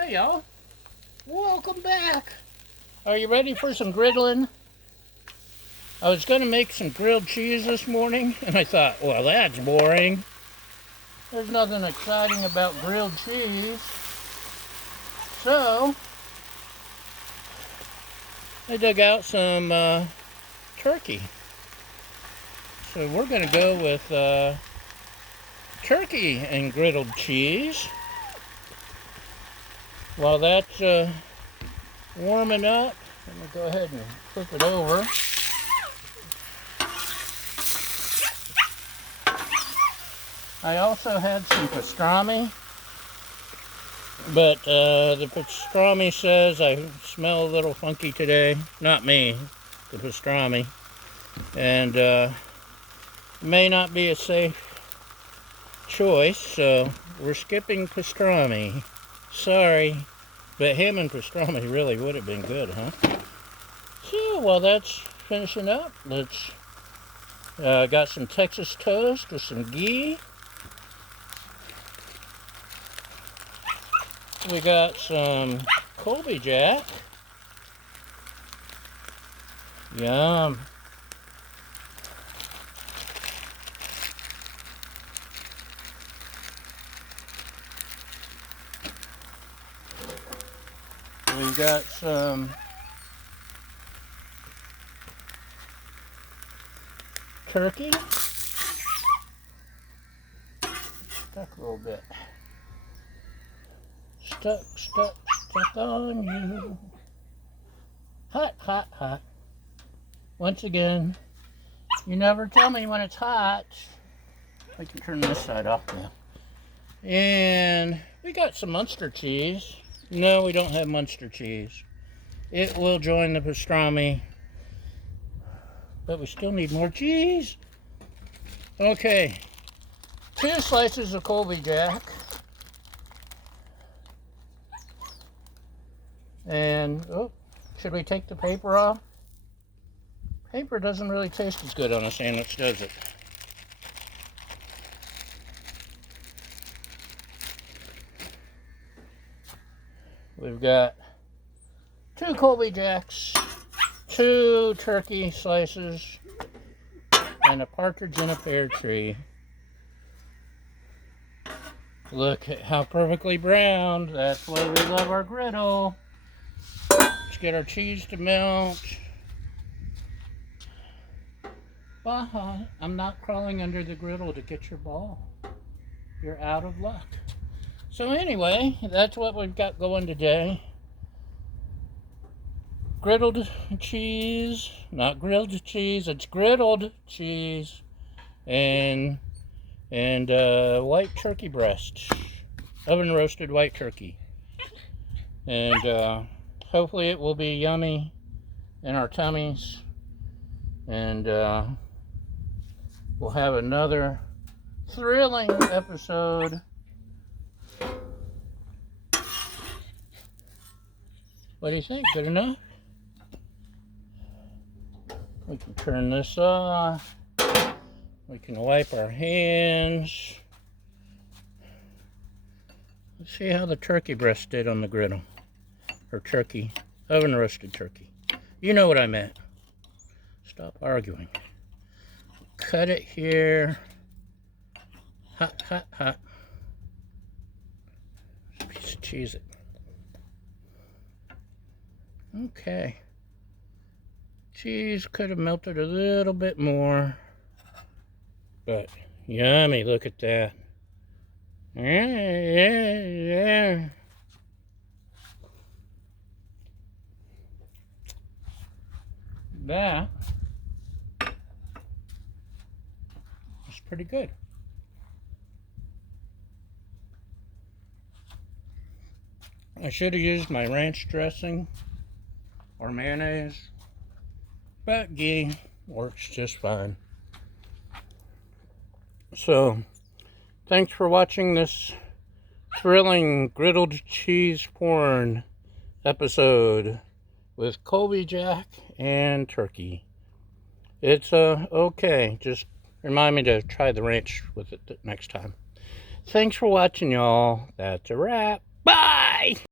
Hey y'all, welcome back. Are you ready for some griddling? I was going to make some grilled cheese this morning, and I thought, well, that's boring. There's nothing exciting about grilled cheese. So, I dug out some turkey. So we're going to go with turkey and griddled cheese. While that's warming up, let me go ahead and flip it over. I also had some pastrami, but the pastrami says I smell a little funky today. Not me, the pastrami. And may not be a safe choice, so we're skipping pastrami. Sorry, but ham and pastrami really would have been good, huh? So while that's finishing up, let's got some Texas toast with some ghee. We got some Colby Jack. Yum. We got some turkey. Stuck a little bit. Stuck on you. Hot, hot, hot. Once again, you never tell me when it's hot. I can turn this side off now. And we got some Munster cheese. No, we don't have Munster cheese. It will join the pastrami, but we still need more cheese. Okay, 2 slices of Colby Jack. And, oh, should we take the paper off? Paper doesn't really taste as good on a sandwich, does it? We've got 2 Colby Jacks, 2 turkey slices, and a partridge in a pear tree. Look at how perfectly browned. That's why we love our griddle. Let's get our cheese to melt. I'm not crawling under the griddle to get your ball. You're out of luck. So anyway, that's what we've got going today. Griddled cheese, not grilled cheese, it's griddled cheese. And white turkey breast, oven roasted white turkey. And hopefully it will be yummy in our tummies. And we'll have another thrilling episode. What do you think? Good enough? We can turn this off. We can wipe our hands. Let's see how the turkey breast did on the griddle. Or turkey, oven roasted turkey. You know what I meant. Stop arguing. Cut it here. Hot, hot, hot. Piece of cheese it. Okay. Cheese could have melted a little bit more. But yummy, look at that. Yeah. That is pretty good. I should have used my ranch dressing or mayonnaise, but ghee works just fine. So, thanks for watching this thrilling griddled cheese porn episode with Colby Jack and turkey. It's okay. Just remind me to try the ranch with it next time. Thanks for watching, y'all. That's a wrap. Bye!